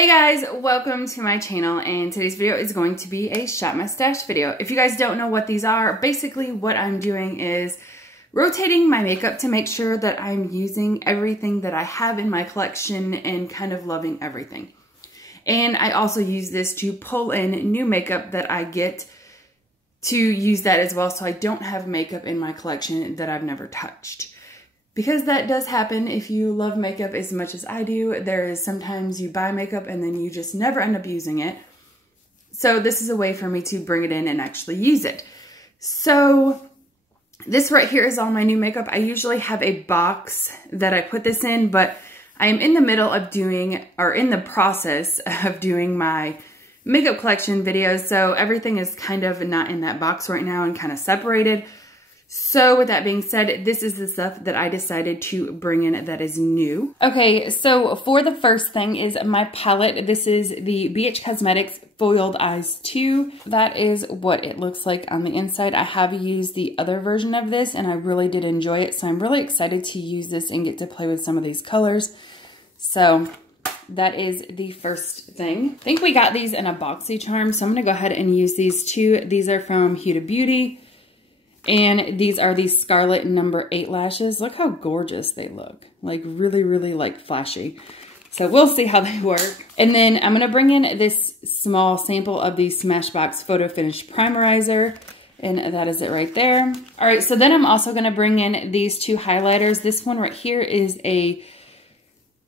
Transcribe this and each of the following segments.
Hey guys, welcome to my channel, and today's video is going to be a shop my stash video. If you guys don't know what these are, basically what I'm doing is rotating my makeup to make sure that I'm using everything that I have in my collection and kind of loving everything. And I also use this to pull in new makeup that I get to use that as well, so I don't have makeup in my collection that I've never touched. Because that does happen if you love makeup as much as I do. There is sometimes you buy makeup and then you just never end up using it. So this is a way for me to bring it in and actually use it. So this right here is all my new makeup. I usually have a box that I put this in, but I am in the middle of doing, or in the process of doing my makeup collection videos. So everything is kind of not in that box right now and kind of separated. So with that being said, this is the stuff that I decided to bring in that is new. Okay, so for the first thing is my palette. This is the BH Cosmetics Foiled Eyes 2. That is what it looks like on the inside. I have used the other version of this and I really did enjoy it. So I'm really excited to use this and get to play with some of these colors. So that is the first thing. I think we got these in a BoxyCharm, so I'm gonna go ahead and use these two. These are from Huda Beauty. And these are the Scarlet No. 8 lashes. Look how gorgeous they look. Like really, really like flashy. So we'll see how they work. And then I'm going to bring in this small sample of the Smashbox Photo Finish Primerizer. And that is it right there. All right, so then I'm also going to bring in these two highlighters. This one right here is a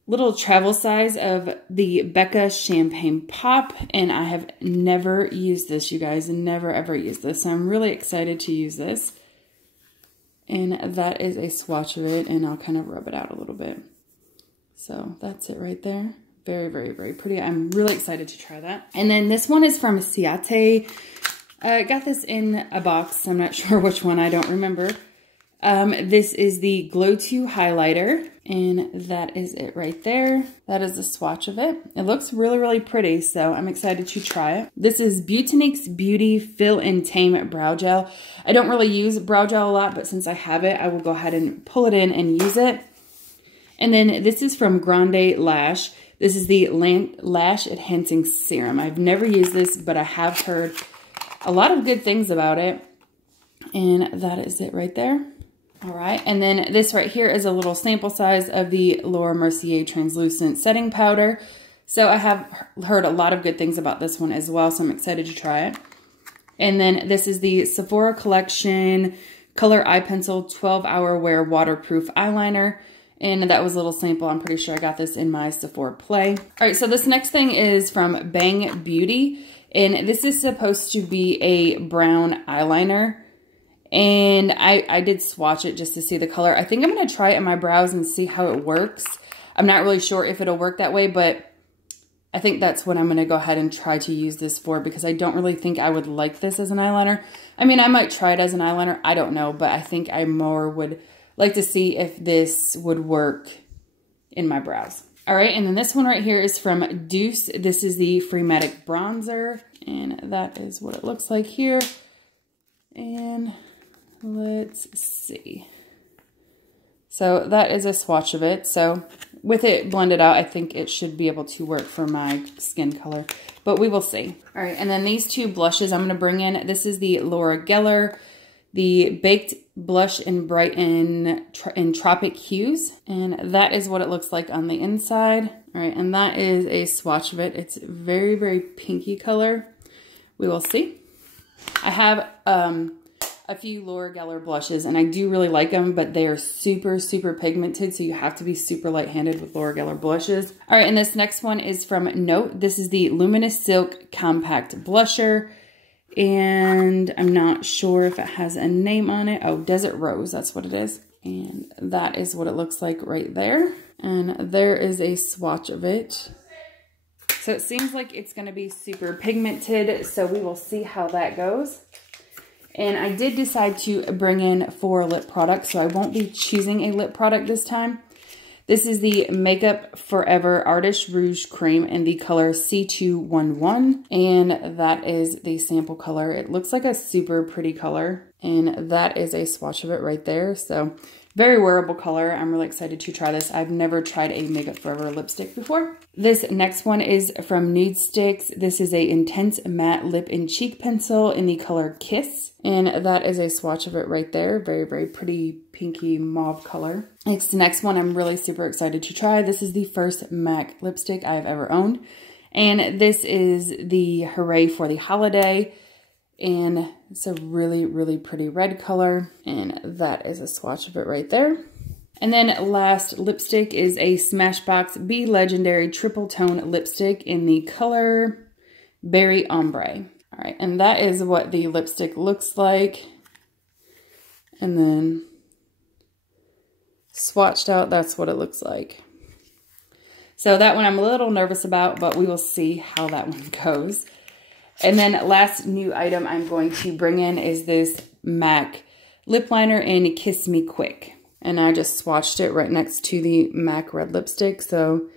little travel size of the Becca Champagne Pop, and I have never used this, you guys, never ever used this, so I'm really excited to use this. And that is a swatch of it, and I'll kind of rub it out a little bit. So that's it right there. Very, very, very pretty. I'm really excited to try that. And then this one is from Ciate. I got this in a box. I'm not sure which one. I don't remember. This is the Glow 2 highlighter, and that is it right there. That is the swatch of it. It looks really, really pretty, so I'm excited to try it. This is Beautinique's Beauty Fill and Tame Brow Gel. I don't really use brow gel a lot, but since I have it, I will go ahead and pull it in and use it. And then this is from Grande Lash. This is the Lash Enhancing Serum. I've never used this, but I have heard a lot of good things about it. And that is it right there. All right, and then this right here is a little sample size of the Laura Mercier Translucent Setting Powder. So I have heard a lot of good things about this one as well, so I'm excited to try it. And then this is the Sephora Collection Color Eye Pencil 12-Hour Wear Waterproof Eyeliner. And that was a little sample. I'm pretty sure I got this in my Sephora Play. All right, so this next thing is from Bang Beauty. And this is supposed to be a brown eyeliner. And I did swatch it just to see the color. I think I'm going to try it in my brows and see how it works. I'm not really sure if it'll work that way, but I think that's what I'm going to go ahead and try to use this for, because I don't really think I would like this as an eyeliner. I mean, I might try it as an eyeliner. I don't know, but I think I more would like to see if this would work in my brows. All right, and then this one right here is from Deuce. This is the Freematic Bronzer, and that is what it looks like here. And let's see. So that is a swatch of it. So with it blended out, I think it should be able to work for my skin color, but we will see. All right, and then these two blushes I'm going to bring in. This is the Laura Geller, the Baked Blush and Brighten in Tropic Hues, and that is what it looks like on the inside. All right, and that is a swatch of it. It's very, very pinky color. We will see. I have a few Laura Geller blushes, and I do really like them, but they are super, super pigmented, so you have to be super light-handed with Laura Geller blushes. All right, and this next one is from Note. This is the Luminous Silk Compact Blusher, and I'm not sure if it has a name on it. Oh, Desert Rose, that's what it is. And that is what it looks like right there. And there is a swatch of it. So it seems like it's going to be super pigmented, so we will see how that goes. And I did decide to bring in 4 lip products, so I won't be choosing a lip product this time. This is the Makeup Forever Artist Rouge Cream in the color C211, and that is the sample color. It looks like a super pretty color, and that is a swatch of it right there. So Very wearable color. I'm really excited to try this. I've never tried a Makeup Forever lipstick before. This next one is from Nude Sticks. This is a intense matte lip and cheek pencil in the color Kiss. And that is a swatch of it right there. Very, very pretty pinky mauve color. It's the next one I'm really super excited to try. This is the first MAC lipstick I've ever owned. And this is the Hooray for the Holiday. And it's a really, really pretty red color. And that is a swatch of it right there. And then last lipstick is a Smashbox Be Legendary Triple Tone Lipstick in the color Berry Ombre. All right, and that is what the lipstick looks like. And then swatched out, that's what it looks like. So that one I'm a little nervous about, but we will see how that one goes. And then last new item I'm going to bring in is this MAC lip liner in Kiss Me Quick. And I just swatched it right next to the MAC red lipstick. So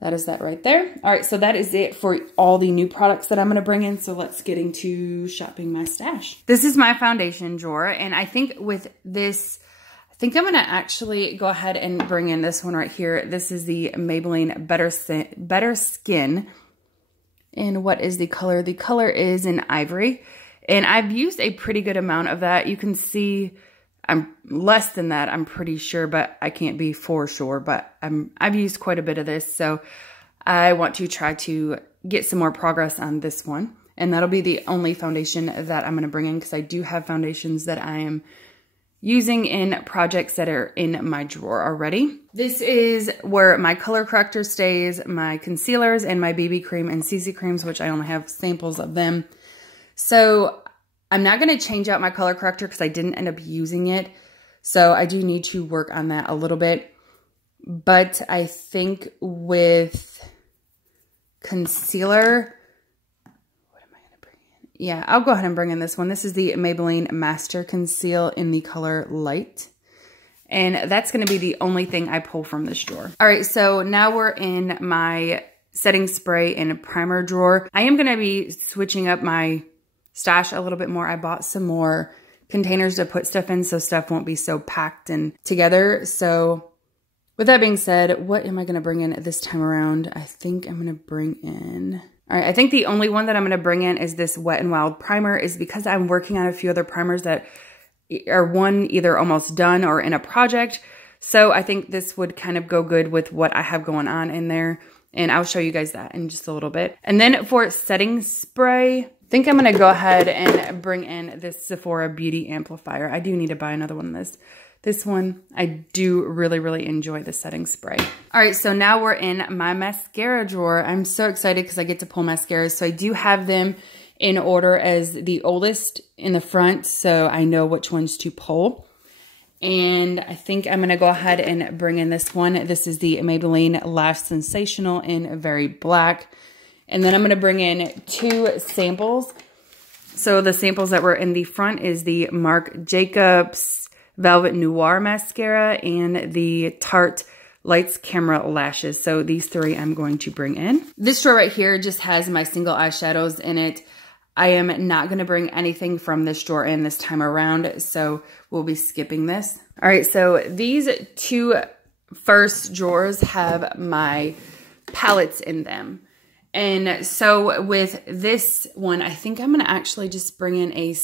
that is that right there. All right, so that is it for all the new products that I'm gonna bring in. So let's get into shopping my stash. This is my foundation drawer. And I think with this, I think I'm gonna actually go ahead and bring in this one right here. This is the Maybelline Better Skin. And what is the color? The color is in Ivory. And I've used a pretty good amount of that. You can see I'm less than that, I'm pretty sure, but I can't be for sure. But I've used quite a bit of this. So I want to try to get some more progress on this one. And that'll be the only foundation that I'm going to bring in because I do have foundations that I am using in projects that are in my drawer already. This is where my color corrector stays, my concealers, and my BB cream and CC creams, which I only have samples of them. So I'm not going to change out my color corrector because I didn't end up using it. So I do need to work on that a little bit. But I think with concealer, yeah, I'll go ahead and bring in this one. This is the Maybelline Master Conceal in the color Light. And that's going to be the only thing I pull from this drawer. All right, so now we're in my setting spray and primer drawer. I am going to be switching up my stash a little bit more. I bought some more containers to put stuff in so stuff won't be so packed and together. So with that being said, what am I going to bring in this time around? I think I'm going to bring in... All right, I think the only one that I'm going to bring in is this Wet n Wild primer is because I'm working on a few other primers that are one either almost done or in a project. So I think this would kind of go good with what I have going on in there. And I'll show you guys that in just a little bit. And then for setting spray, I think I'm going to go ahead and bring in this Sephora Beauty Amplifier. I do need to buy another one of this. This one, I do really, really enjoy the setting spray. All right, so now we're in my mascara drawer. I'm so excited because I get to pull mascaras. So I do have them in order as the oldest in the front, so I know which ones to pull. And I think I'm going to go ahead and bring in this one. This is the Maybelline Lash Sensational in Very Black. And then I'm going to bring in two samples. So the samples that were in the front is the Marc Jacobs Velvet Noir Mascara and the Tarte Lights Camera Lashes. So these three I'm going to bring in. This drawer right here just has my single eyeshadows in it. I am not going to bring anything from this drawer in this time around, so we'll be skipping this. All right, so these two first drawers have my palettes in them. And so with this one, I think I'm going to actually just bring in a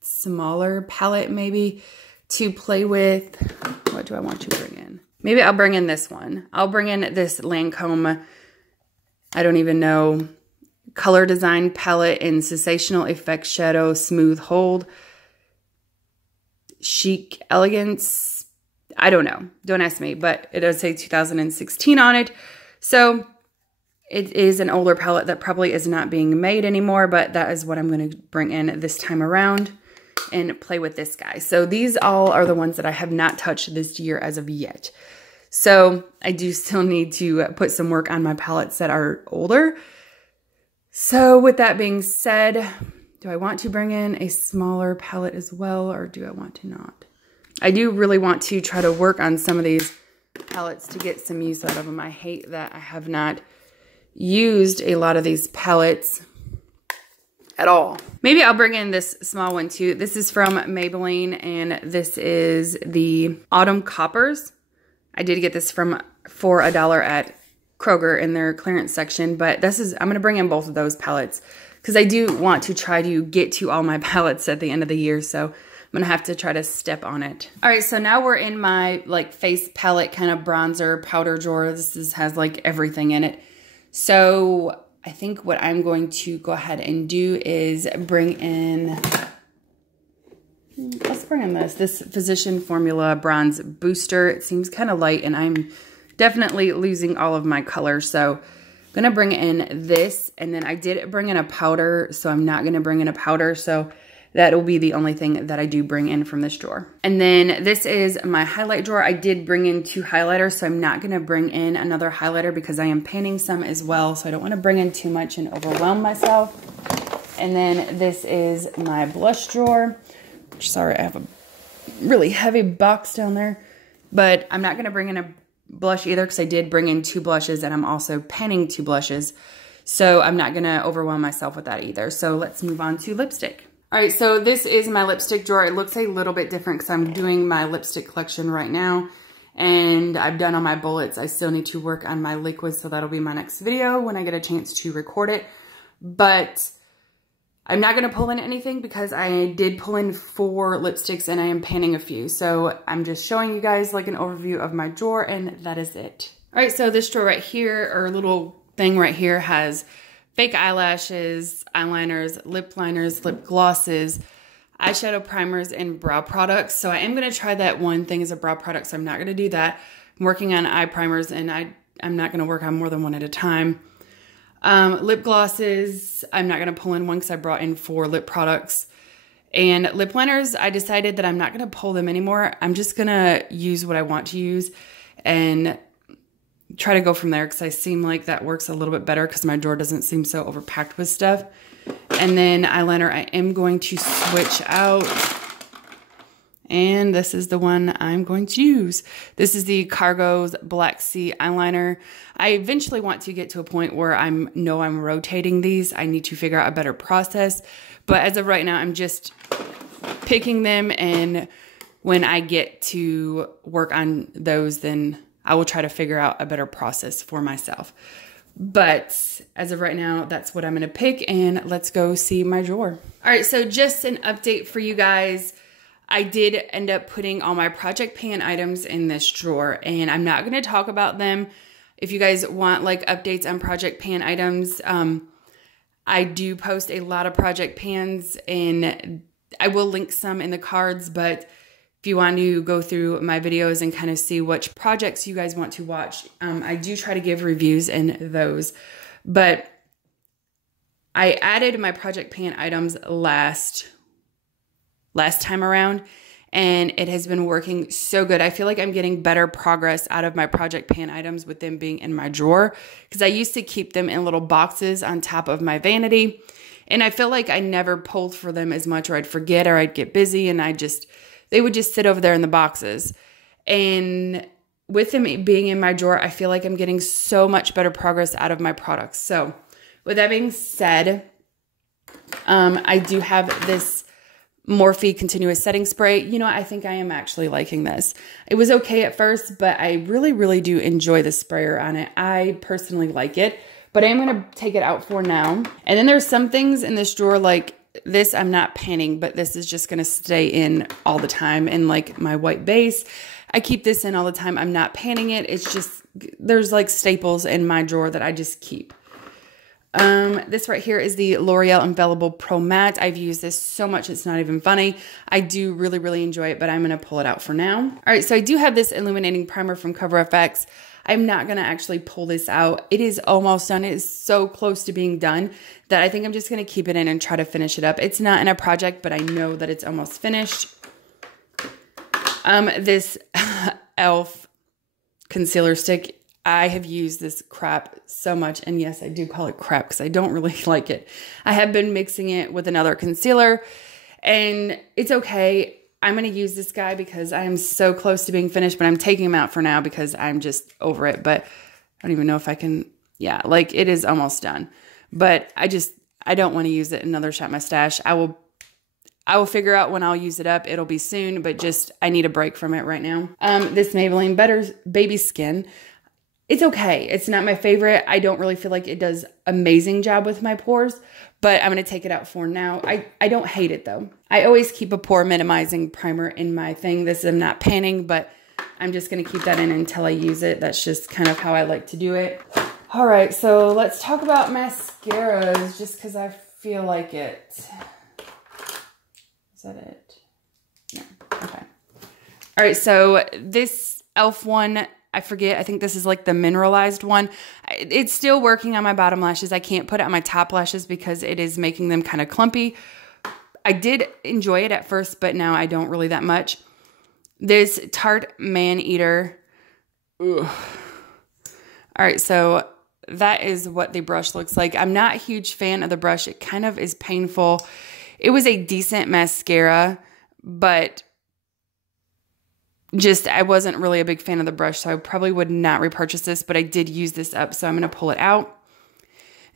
smaller palette maybe to play with. What do I want to bring in? Maybe I'll bring in this one. I'll bring in this Lancome, I don't even know, Color Design palette in Sensational Effects Shadow Smooth Hold. Chic Elegance. I don't know. Don't ask me, but it does say 2016 on it. So it is an older palette that probably is not being made anymore, but that is what I'm going to bring in this time around and play with this guy. So these all are the ones that I have not touched this year as of yet. So I do still need to put some work on my palettes that are older. So with that being said, do I want to bring in a smaller palette as well, or do I want to not? I do really want to try to work on some of these palettes to get some use out of them. I hate that I have not used a lot of these palettes at all. Maybe I'll bring in this small one too. This is from Maybelline, and this is the Autumn Coppers. I did get this for $1 at Kroger in their clearance section, but this is, I'm gonna bring in both of those palettes because I do want to try to get to all my palettes at the end of the year, so I'm gonna have to try to step on it. All right, so now we're in my like face palette kind of bronzer powder drawer. This has like everything in it. So I think what I'm going to go ahead and do is bring in, let's bring in this Physician Formula Bronze Booster. It seems kind of light and I'm definitely losing all of my color. So I'm gonna bring in this, and then I did bring in a powder, so I'm not gonna bring in a powder. So that will be the only thing that I do bring in from this drawer. And then this is my highlight drawer. I did bring in 2 highlighters, so I'm not gonna bring in another highlighter because I am painting some as well. So I don't wanna bring in too much and overwhelm myself. And then this is my blush drawer. Sorry, I have a really heavy box down there, but I'm not gonna bring in a blush either because I did bring in 2 blushes and I'm also painting 2 blushes. So I'm not gonna overwhelm myself with that either. So let's move on to lipstick. All right, so this is my lipstick drawer. It looks a little bit different because I'm doing my lipstick collection right now and I've done all my bullets. I still need to work on my liquids, so that'll be my next video when I get a chance to record it. But I'm not gonna pull in anything because I did pull in 4 lipsticks and I am painting a few. So I'm just showing you guys like an overview of my drawer, and that is it. All right, so this drawer right here, or little thing right here, has fake eyelashes, eyeliners, lip liners, lip glosses, eyeshadow primers, and brow products. So I am gonna try that one thing as a brow product, so I'm not gonna do that. I'm working on eye primers, and I'm not gonna work on more than one at a time. Lip glosses, I'm not gonna pull in one because I brought in 4 lip products. And lip liners, I decided that I'm not gonna pull them anymore. I'm just gonna use what I want to use and try to go from there because I seem like that works a little bit better because my drawer doesn't seem so overpacked with stuff. And then eyeliner, I am going to switch out. And this is the one I'm going to use. This is the Cargo's Black Sea eyeliner. I eventually want to get to a point where I'm rotating these. I need to figure out a better process. But as of right now, I'm just picking them. And when I get to work on those, then I will try to figure out a better process for myself. But as of right now, that's what I'm gonna pick, and let's go see my drawer. All right, so just an update for you guys. I did end up putting all my project pan items in this drawer, and I'm not gonna talk about them. If you guys want like updates on project pan items, I do post a lot of project pans, and I will link some in the cards, but if you want to go through my videos and kind of see which projects you guys want to watch, I do try to give reviews in those. But I added my project pan items last time around, and it has been working so good. I feel like I'm getting better progress out of my project pan items with them being in my drawer, because I used to keep them in little boxes on top of my vanity, and I feel like I never pulled for them as much, or I'd forget, or I'd get busy, and they would just sit over there in the boxes. And with them being in my drawer, I feel like I'm getting so much better progress out of my products. So with that being said, I do have this Morphe Continuous Setting Spray. You know, I think I am actually liking this. It was okay at first, but I really, really do enjoy the sprayer on it. I personally like it, but I am going to take it out for now. And then there's some things in this drawer, like this I'm not painting, but this is just going to stay in all the time. And like my white base, I keep this in all the time. I'm not painting it. It's just, there's like staples in my drawer that I just keep. This right here is the L'Oreal Infallible Pro Matte. I've used this so much, it's not even funny. I do really, really enjoy it, but I'm going to pull it out for now. All right, so I do have this illuminating primer from Cover FX. I'm not going to actually pull this out. It is almost done. It is so close to being done that I think I'm just going to keep it in and try to finish it up. It's not in a project, but I know that it's almost finished. This e.l.f. concealer stick, I have used this crap so much. And yes, I do call it crap because I don't really like it. I have been mixing it with another concealer and it's okay. I'm going to use this guy because I am so close to being finished, but I'm taking him out for now because I'm just over it. But I don't even know if I can, yeah, like it is almost done. But I don't want to use it another Shop My Stash. I will figure out when I'll use it up. It'll be soon, but just I need a break from it right now. This Maybelline Better Baby Skin. It's okay. It's not my favorite. I don't really feel like it does amazing job with my pores, but I'm going to take it out for now. I don't hate it though. I always keep a pore minimizing primer in my thing. This I'm not panning, but I'm just going to keep that in until I use it. That's just kind of how I like to do it. All right, so let's talk about mascaras just because I feel like it. Is that it? No. Okay. All right, so this e.l.f. one, I forget. I think this is like the mineralized one. It's still working on my bottom lashes. I can't put it on my top lashes because it is making them kind of clumpy. I did enjoy it at first, but now I don't really that much. This Tarte Man Eater. Ugh. All right, so that is what the brush looks like. I'm not a huge fan of the brush. It kind of is painful. It was a decent mascara, but just I wasn't really a big fan of the brush, so I probably would not repurchase this, but I did use this up, so I'm going to pull it out.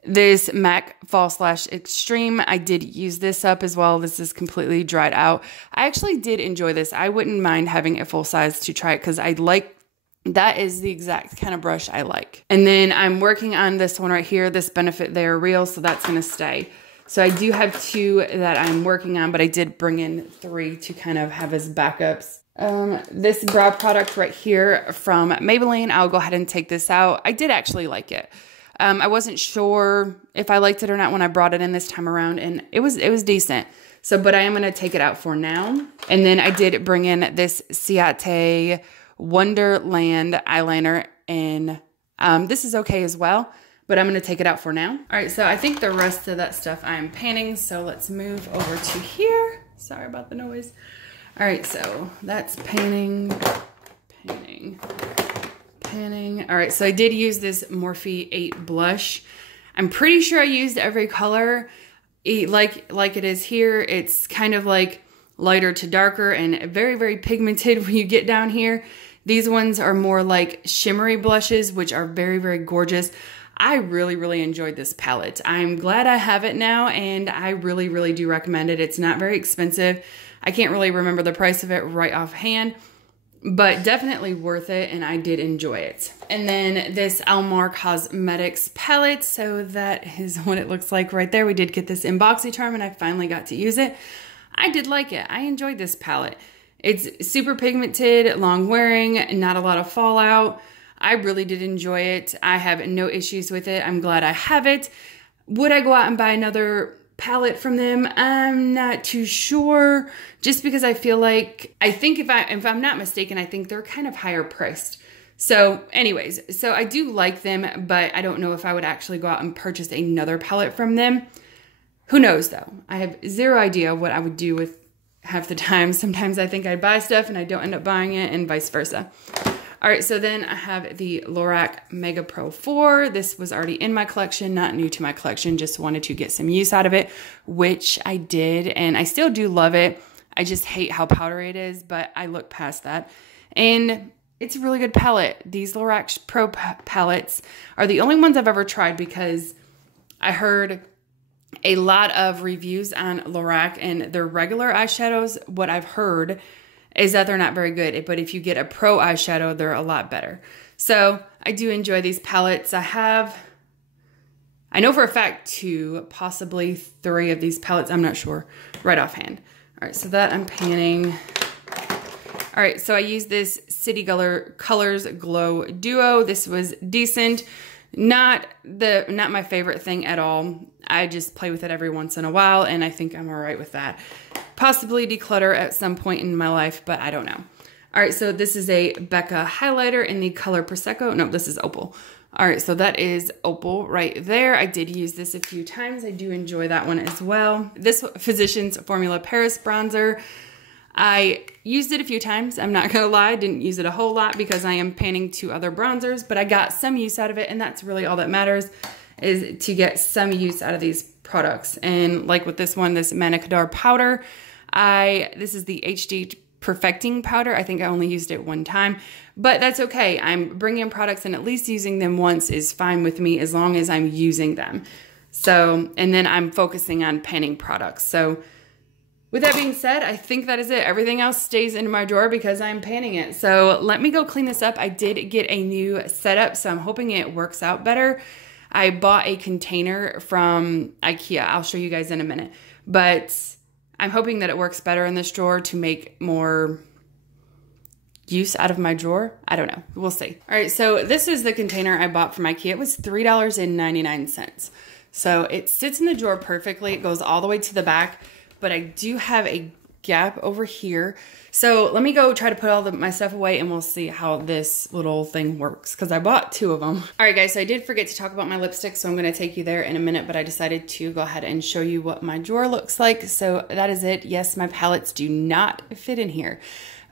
This MAC False Lash Extreme, I did use this up as well. This is completely dried out. I actually did enjoy this. I wouldn't mind having it full size to try it because I like, that is the exact kind of brush I like. And then I'm working on this one right here, this Benefit They're Real, so that's going to stay. So I do have 2 that I'm working on, but I did bring in 3 to kind of have as backups. This brow product right here from Maybelline, I'll go ahead and take this out. I did actually like it. I wasn't sure if I liked it or not when I brought it in this time around, and it was decent. So, but I am going to take it out for now. And then I did bring in this Ciate Wonderland eyeliner, and this is okay as well, but I'm going to take it out for now. All right, so I think the rest of that stuff I'm panning, so let's move over to here. Sorry about the noise. All right, so that's panning. All right, so I did use this Morphe 8 blush. I'm pretty sure I used every color. Like it is here, it's kind of like lighter to darker and very, very pigmented when you get down here. These ones are more like shimmery blushes, which are very, very gorgeous. I really, really enjoyed this palette. I'm glad I have it now, and I really, really do recommend it. It's not very expensive. I can't really remember the price of it right offhand, but definitely worth it, and I did enjoy it. And then this Almar Cosmetics palette, so that is what it looks like right there. We did get this in BoxyCharm, and I finally got to use it. I did like it. I enjoyed this palette. It's super pigmented, long wearing, not a lot of fallout. I really did enjoy it. I have no issues with it. I'm glad I have it. Would I go out and buy another palette from them? I'm not too sure, just because I feel like, I think if I'm not mistaken, I think they're kind of higher priced. So anyways, so I do like them, but I don't know if I would actually go out and purchase another palette from them. Who knows though? I have zero idea what I would do with half the time. Sometimes I think I buy stuff and I don't end up buying it, and vice versa. All right, so then I have the Lorac Mega Pro 4. This was already in my collection, not new to my collection, just wanted to get some use out of it, which I did, and I still do love it. I just hate how powdery it is, but I look past that. And it's a really good palette. These Lorac Pro palettes are the only ones I've ever tried, because I heard a lot of reviews on Lorac, and their regular eyeshadows, what I've heard is that they're not very good, but if you get a pro eyeshadow, they're a lot better. So I do enjoy these palettes. I know for a fact 2, possibly 3 of these palettes. I'm not sure right offhand. All right, so that I'm panning. All right, so I used this City Colors Glow Duo. This was decent. Not my favorite thing at all. I just play with it every once in a while, and I think I'm all right with that. Possibly declutter at some point in my life, but I don't know. All right, so this is a Becca highlighter in the color Prosecco. No, this is Opal. All right, so that is Opal right there. I did use this a few times. I do enjoy that one as well. This Physicians Formula Paris bronzer, I used it a few times. I'm not gonna lie, I didn't use it a whole lot because I am panning 2 other bronzers, but I got some use out of it, and that's really all that matters, is to get some use out of these products. And like with this one, this Manicador powder, this is the HD Perfecting powder. I think I only used it 1 time, but that's okay. I'm bringing in products, and at least using them once is fine with me as long as I'm using them. So, and then I'm focusing on panning products. So with that being said, I think that is it. Everything else stays in my drawer because I'm panning it. So let me go clean this up. I did get a new setup, so I'm hoping it works out better. I bought a container from IKEA. I'll show you guys in a minute. But I'm hoping that it works better in this drawer to make more use out of my drawer. I don't know. We'll see. All right, so this is the container I bought from IKEA. It was $3.99. So it sits in the drawer perfectly. It goes all the way to the back, but I do have a gap over here. So let me go try to put all my stuff away and we'll see how this little thing works because I bought 2 of them. All right, guys, so I did forget to talk about my lipstick, so I'm going to take you there in a minute, but I decided to go ahead and show you what my drawer looks like. So that is it. Yes, my palettes do not fit in here.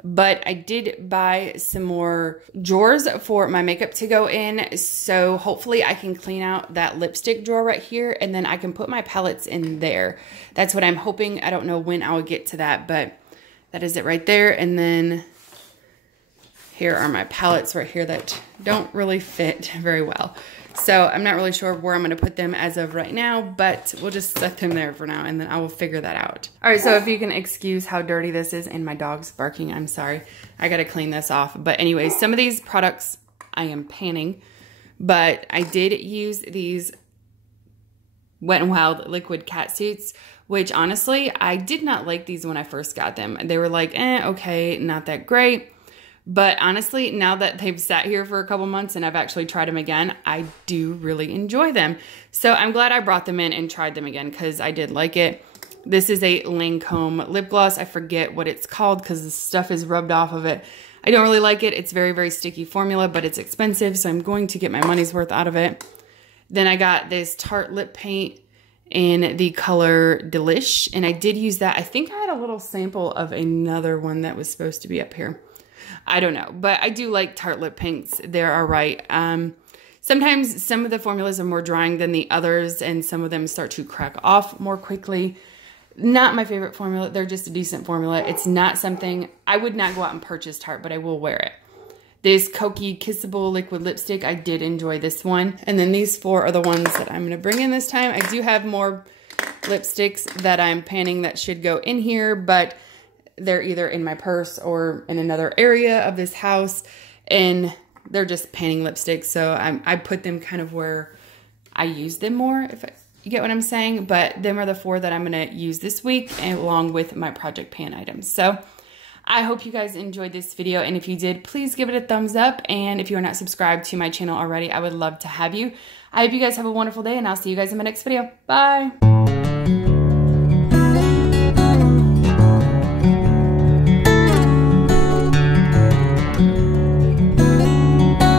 But I did buy some more drawers for my makeup to go in. So hopefully I can clean out that lipstick drawer right here and then I can put my palettes in there. That's what I'm hoping. I don't know when I'll get to that, but that is it right there. And then here are my palettes right here that don't really fit very well. So I'm not really sure where I'm going to put them as of right now, but we'll just set them there for now and then I will figure that out. All right, so if you can excuse how dirty this is and my dog's barking, I'm sorry. I got to clean this off. But anyways, some of these products I am panning, but I did use these Wet n Wild liquid cat suits, which honestly, I did not like these when I first got them. They were like, okay, not that great. But honestly, now that they've sat here for a couple months and I've actually tried them again, I do really enjoy them. So I'm glad I brought them in and tried them again because I did like it. This is a Lancome lip gloss. I forget what it's called because the stuff is rubbed off of it. I don't really like it. It's very, very sticky formula, but it's expensive, so I'm going to get my money's worth out of it. Then I got this Tarte lip paint in the color Delish, and I did use that. I think I had a little sample of another one that was supposed to be up here. I don't know, but I do like Tarte lip paints. They're all right. Sometimes some of the formulas are more drying than the others, and some of them start to crack off more quickly. Not my favorite formula. They're just a decent formula. It's not something, I would not go out and purchase Tarte, but I will wear it. This Kokie Kissable Liquid Lipstick, I did enjoy this one. And then these 4 are the ones that I'm going to bring in this time. I do have more lipsticks that I'm panning that should go in here, but they're either in my purse or in another area of this house, and they're just panning lipsticks. So I put them kind of where I use them more, if you get what I'm saying. But them are the 4 that I'm going to use this week, and along with my project pan items. So I hope you guys enjoyed this video, and if you did, please give it a thumbs up. And if you are not subscribed to my channel already, I would love to have you. I hope you guys have a wonderful day, and I'll see you guys in my next video. Bye.